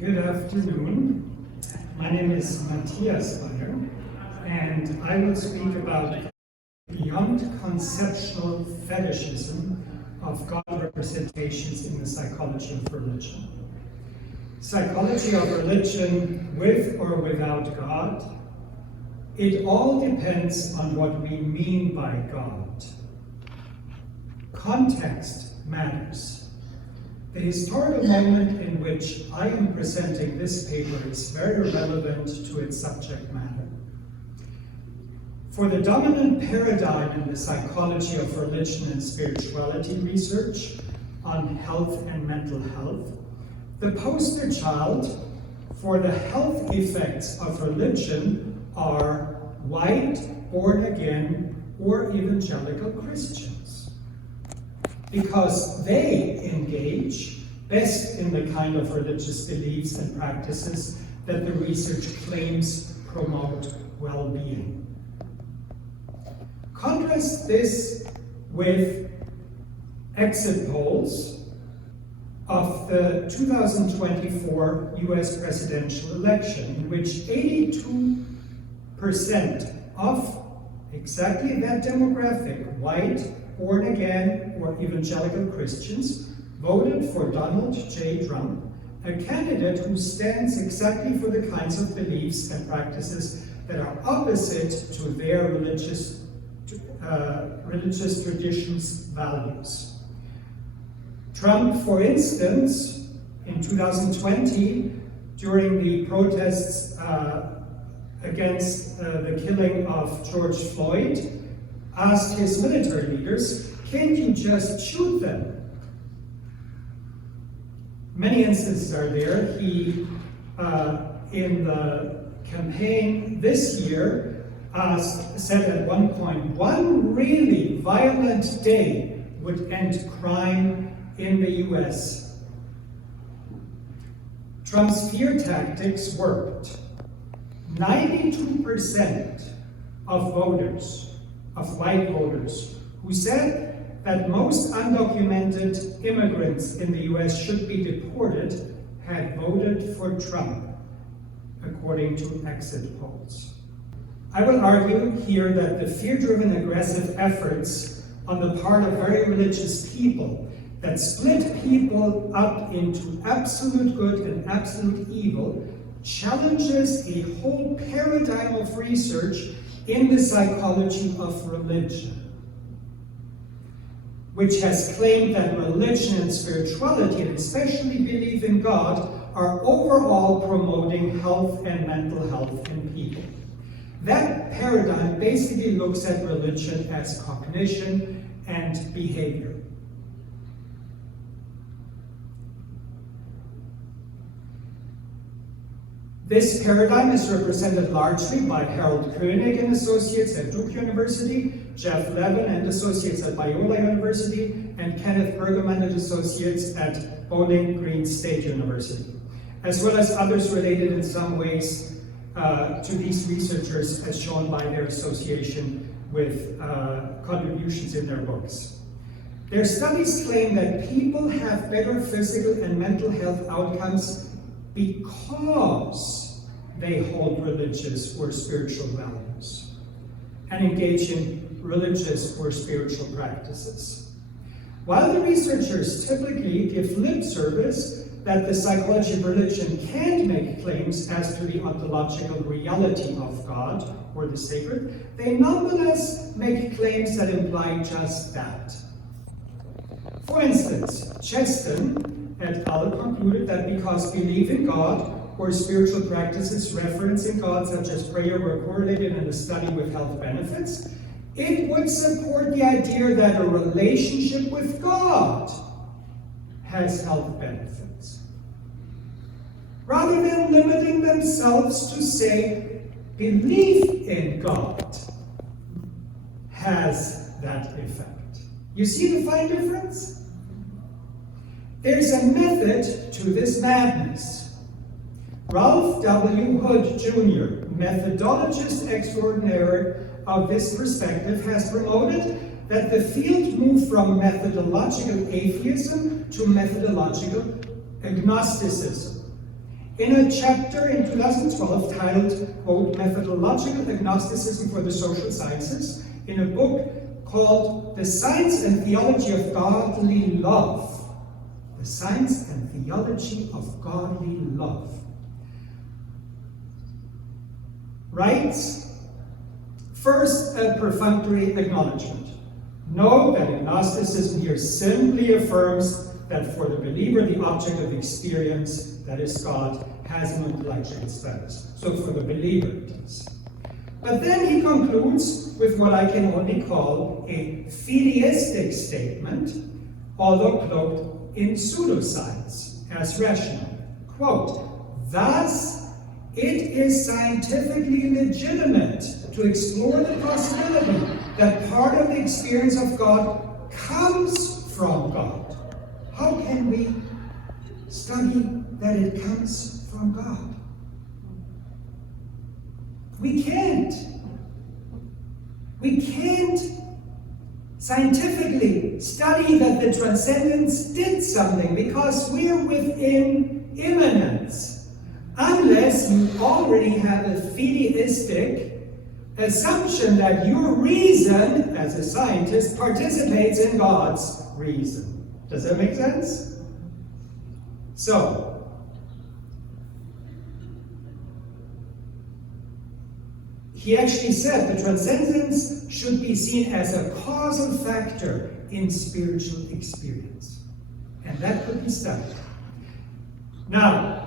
Good afternoon. My name is Matthias Beier, and I will speak about beyond conceptual fetishism of God representations in the psychology of religion. Psychology of religion, with or without God, it all depends on what we mean by God. Context matters. The historical moment in which I am presenting this paper is very relevant to its subject matter. For the dominant paradigm in the psychology of religion and spirituality research on health and mental health, the poster child for the health effects of religion are white, born-again, or evangelical Christians, because they engage best in the kind of religious beliefs and practices that the research claims promote well-being. Contrast this with exit polls of the 2024 US presidential election, in which 82% of exactly that demographic, white, born-again, or evangelical Christians, voted for Donald J. Trump, a candidate who stands exactly for the kinds of beliefs and practices that are opposite to their religious traditions' values. Trump, for instance, in 2020, during the protests against the killing of George Floyd, asked his military leaders, "Can't you just shoot them?" Many instances are there. He, in the campaign this year, said at one point, one really violent day would end crime in the US. Trump's fear tactics worked. 92% of voters, of white voters, who said that most undocumented immigrants in the US should be deported, had voted for Trump, according to exit polls. I will argue here that the fear-driven aggressive efforts on the part of very religious people that split people up into absolute good and absolute evil challenges a whole paradigm of research in the psychology of religion, which has claimed that religion and spirituality, and especially belief in God, are overall promoting health and mental health in people. That paradigm basically looks at religion as cognition and behavior. This paradigm is represented largely by Harold Koenig and Associates at Duke University, Jeff Levin and Associates at Biola University, and Kenneth Bergerman and Associates at Bowling Green State University, as well as others related in some ways to these researchers, as shown by their association with contributions in their books. Their studies claim that people have better physical and mental health outcomes because they hold religious or spiritual values and engage in religious or spiritual practices. While the researchers typically give lip service that the psychology of religion can't make claims as to the ontological reality of God or the sacred, they nonetheless make claims that imply just that. For instance, Cheston et al. Concluded that because belief in God or spiritual practices referencing God, such as prayer, were correlated in a study with health benefits, it would support the idea that a relationship with God has health benefits, rather than limiting themselves to say belief in God has that effect. You see the fine difference? There's a method to this madness. Ralph W. Hood Jr., methodologist extraordinaire of this perspective, has promoted that the field moved from methodological atheism to methodological agnosticism. in a chapter in 2012 titled, quote, Methodological Agnosticism for the Social Sciences, in a book called The Science and Theology of Godly Love. The Science and Theology of Godly Love. Writes, first, a perfunctory acknowledgement. Note that agnosticism here simply affirms that for the believer, the object of experience, that is God, has an intellectual status. So for the believer it is. But then he concludes with what I can only call a fideistic statement, although cloaked in pseudoscience as rational. Quote, thus, it is scientifically legitimate to explore the possibility that part of the experience of God comes from God. How can we study that it comes from God? We can't. We can't scientifically study that the transcendence did something because we're within immanence, unless you already have a fideistic assumption that your reason as a scientist participates in God's reason. Does that make sense? So, he actually said the transcendence should be seen as a causal factor in spiritual experience. And that could be studied. Now,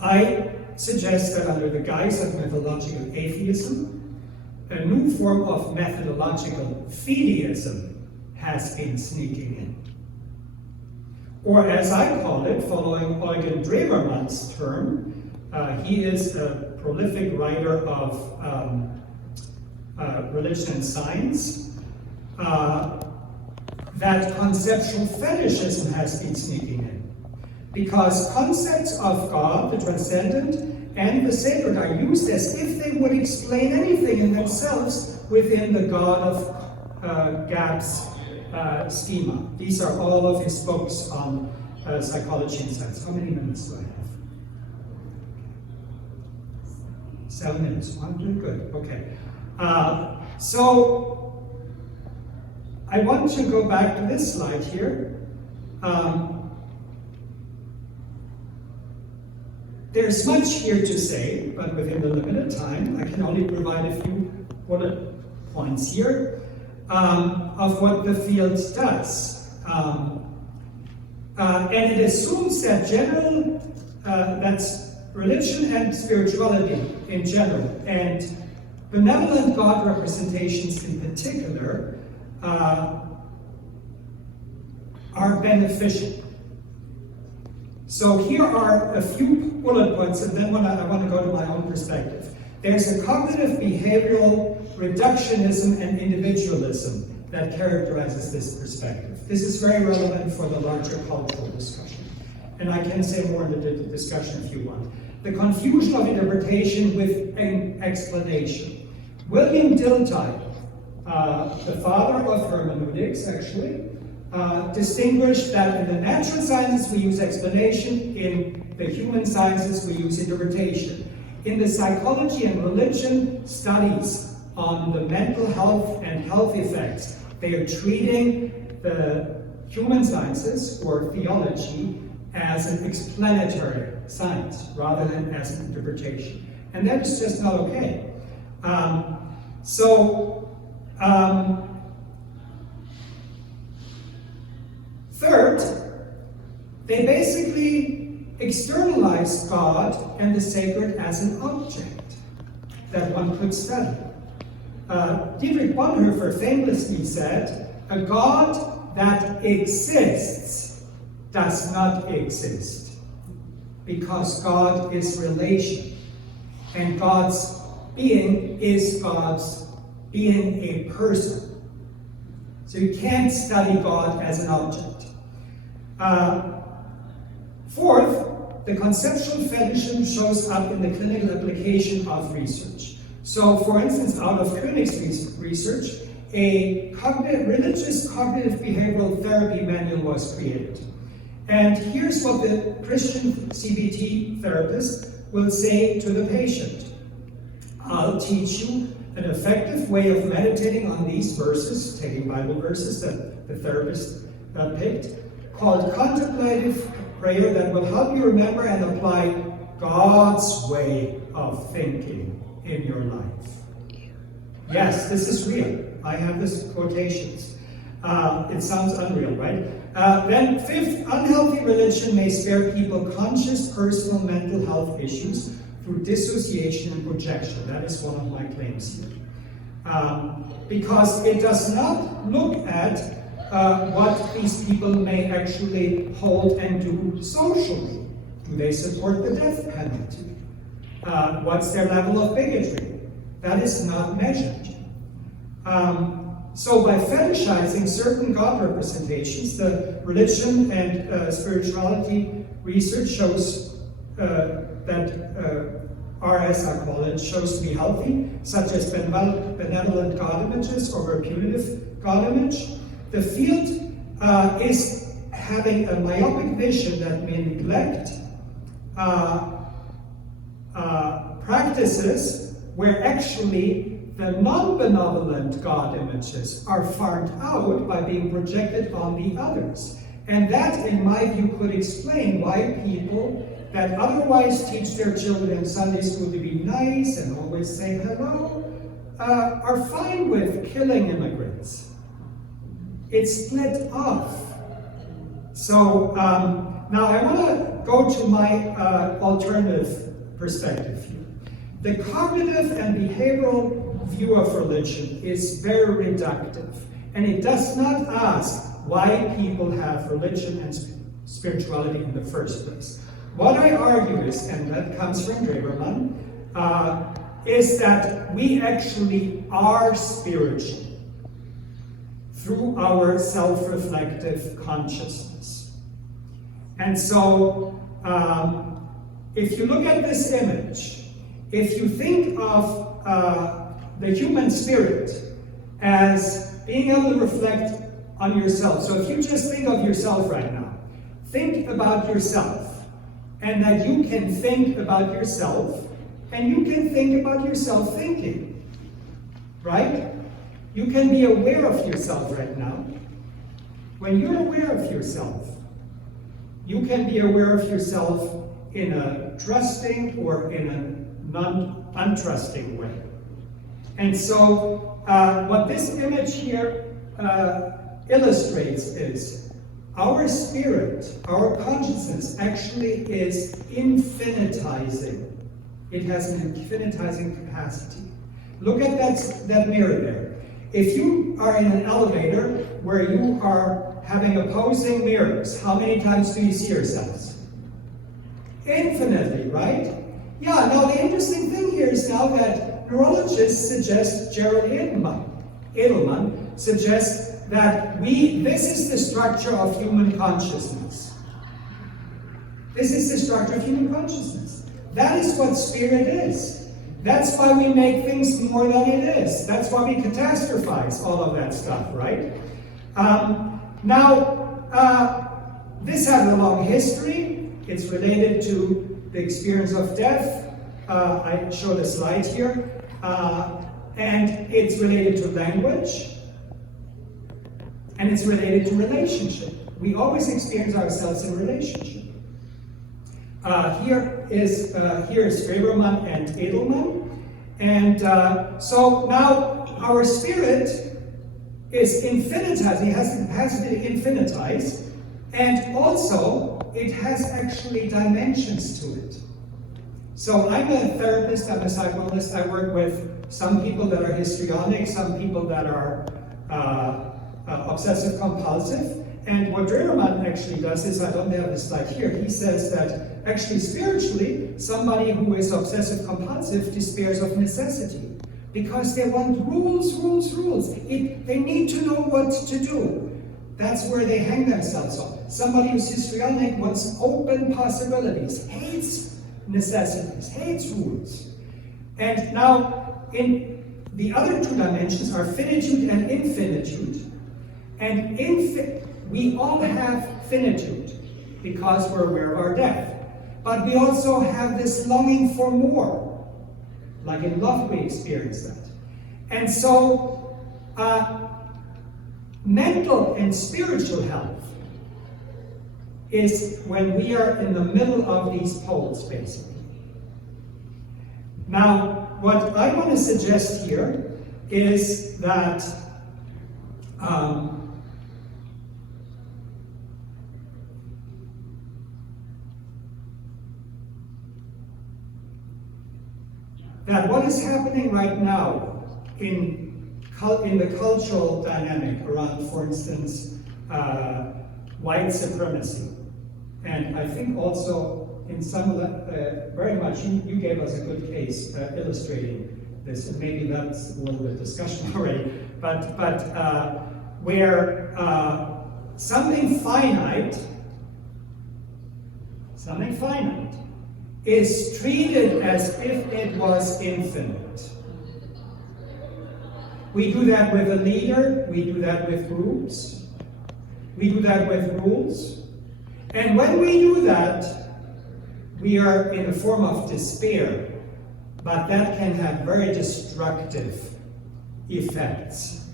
I suggest that under the guise of methodological atheism, a new form of methodological fideism has been sneaking in. Or as I call it, following Eugen Drewermann's term, he is a prolific writer of religion and science, that conceptual fetishism has been sneaking in. Because concepts of God, the transcendent, and the sacred are used as if they would explain anything in themselves within the God of Gabb's schema. These are all of his books on psychology and science. How many minutes do I have? 7 minutes. I'm doing good. Okay. So I want to go back to this slide here. There's much here to say, but within the limited time, I can only provide a few bullet points here of what the field does. And it assumes that that's religion and spirituality in general, and benevolent God representations in particular, are beneficial. So here are a few bullet points, and then I want to go to my own perspective. There's a cognitive behavioral reductionism and individualism that characterizes this perspective. This is very relevant for the larger cultural discussion. And I can say more in the discussion if you want. The confusion of interpretation with an explanation. William Dilthey, the father of hermeneutics, actually, distinguished that in the natural sciences we use explanation, in the human sciences we use interpretation. In the psychology and religion studies on the mental health and health effects, they are treating the human sciences, or theology, as an explanatory science rather than as an interpretation. And that is just not okay. Third, they basically externalize God and the sacred as an object that one could study. Dietrich Bonhoeffer famously said, a God that exists does not exist, because God is relation, and God's being is God's being a person. So you can't study God as an object. Fourth, the conceptual fetishism shows up in the clinical application of research. So, for instance, out of Koenig's research, a religious cognitive behavioral therapy manual was created. And here's what the Christian CBT therapist will say to the patient. I'll teach you an effective way of meditating on these verses, taking Bible verses that the therapist picked, called contemplative prayer that will help you remember and apply God's way of thinking in your life. Yes, this is real. I have this quotations. It sounds unreal, right? Then fifth, unhealthy religion may spare people conscious personal mental health issues through dissociation and projection. That is one of my claims here. Because it does not look at what these people may actually hold and do socially. Do they support the death penalty? What's their level of bigotry? That is not measured. So by fetishizing certain God representations, the religion and spirituality research shows that RS, I call it, shows to be healthy, such as benevolent God images or punitive God image. The field is having a myopic vision that may neglect practices where actually the non-benevolent God images are farmed out by being projected on the others. And that, in my view, could explain why people that otherwise teach their children in Sunday school to be nice and always say hello, are fine with killing immigrants. It's split off. So now I want to go to my alternative perspective here. The cognitive and behavioral view of religion is very reductive, and it does not ask why people have religion and spirituality in the first place. What I argue is, and that comes from Drewermann, is that we actually are spiritual through our self-reflective consciousness. And so, if you look at this image, if you think of the human spirit as being able to reflect on yourself. So if you just think of yourself right now, think about yourself, and that you can think about yourself, and you can think about yourself thinking, right? You can be aware of yourself right now. When you're aware of yourself, you can be aware of yourself in a trusting or in a non-untrusting way. And so what this image here illustrates is our spirit, our consciousness actually is infinitizing. It has an infinitizing capacity. Look at that mirror there. If you are in an elevator where you are having opposing mirrors, how many times do you see yourselves? Infinitely, right? Yeah, now the interesting thing here is now that neurologists suggest, Gerald Edelman suggests that this is the structure of human consciousness. This is the structure of human consciousness. That is what spirit is. That's why we make things more than it is. That's why we catastrophize all of that stuff, right? This has a long history. It's related to the experience of death. I showed a slide here. And it's related to language. And it's related to relationship. We always experience ourselves in relationship. Here is Drewermann and Edelman. And so now our spirit is infinitizing, it has the capacity to infinitize, and also it has actually dimensions to it. So I'm a therapist, I'm a psychologist, I work with some people that are histrionic, some people that are obsessive compulsive. And what Drewermann actually does is, I don't have this slide here, he says that actually spiritually, somebody who is obsessive compulsive despairs of necessity. Because they want rules. They need to know what to do. That's where they hang themselves on. Somebody who's histrionic wants open possibilities, hates necessities, hates rules. And now, in the other two dimensions are finitude and infinitude. And we all have finitude. because we're aware of our death. But we also have this longing for more. Like in love, we experience that. And so, mental and spiritual health is when we are in the middle of these poles, basically. Now, what I want to suggest here is that that what is happening right now in the cultural dynamic around, for instance, white supremacy, and I think also in some of that, very much, you gave us a good case illustrating this, and maybe that's a little bit discussion already, but where something finite is treated as if it was infinite. We do that with a leader, we do that with groups, we do that with rules. And when we do that, we are in a form of despair, but that can have very destructive effects.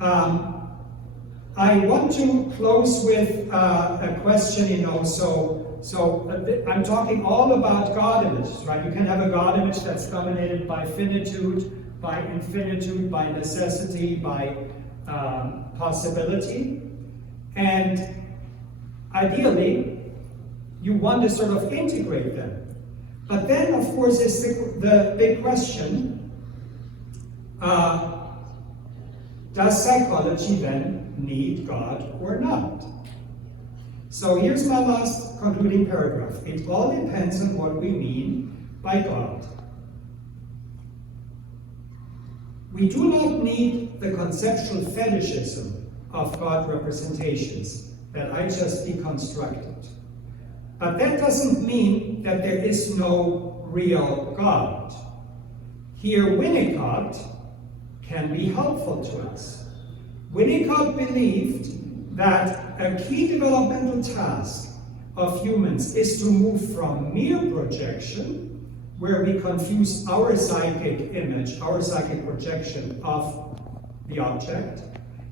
I want to close with a question, I'm talking all about God images, right? You can have a God image that's dominated by finitude, by infinitude, by necessity, by possibility. And ideally, you want to sort of integrate them. But then, of course, is the big question, does psychology then need God or not? So here's my last concluding paragraph. It all depends on what we mean by God. We do not need the conceptual fetishism of God representations that I just deconstructed. But that doesn't mean that there is no real God. Here, Winnicott can be helpful to us. Winnicott believed that a key developmental task of humans is to move from mere projection, where we confuse our psychic image, our psychic projection of the object,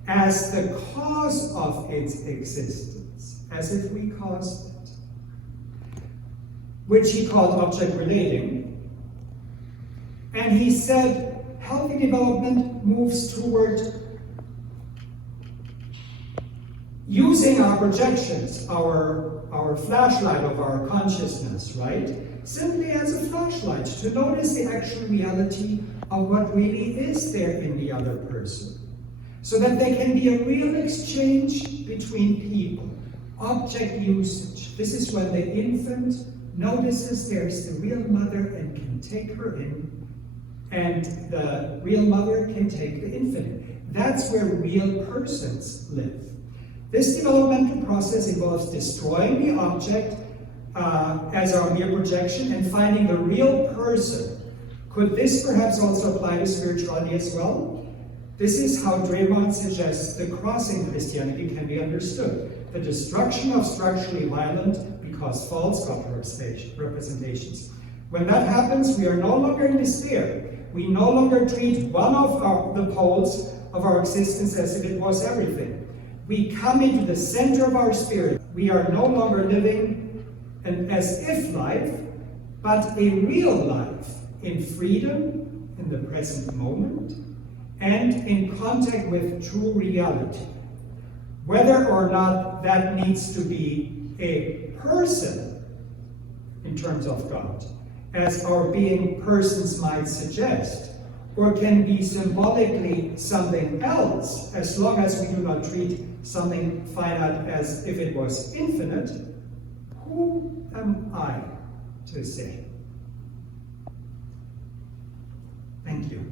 as the cause of its existence, as if we caused it, which he called object relating. And he said healthy development moves toward using our projections, our flashlight of our consciousness, right? Simply as a flashlight to notice the actual reality of what really is there in the other person. So that there can be a real exchange between people. Object usage. This is when the infant notices there's the real mother and can take her in, and the real mother can take the infant. That's where real persons live. This developmental process involves destroying the object as our mere projection and finding the real person. Could this perhaps also apply to spirituality as well? This is how Drewermann suggests the crossing Christianity can be understood. The destruction of structurally violent because false God representations. When that happens, we are no longer in despair. We no longer treat one of the poles of our existence as if it was everything. We come into the center of our spirit. We are no longer living an as-if life, but a real life in freedom, in the present moment, and in contact with true reality. Whether or not that needs to be a person in terms of God, as our being persons might suggest, or can be symbolically something else, as long as we do not treat something finite as if it was infinite, who am I to say? Thank you.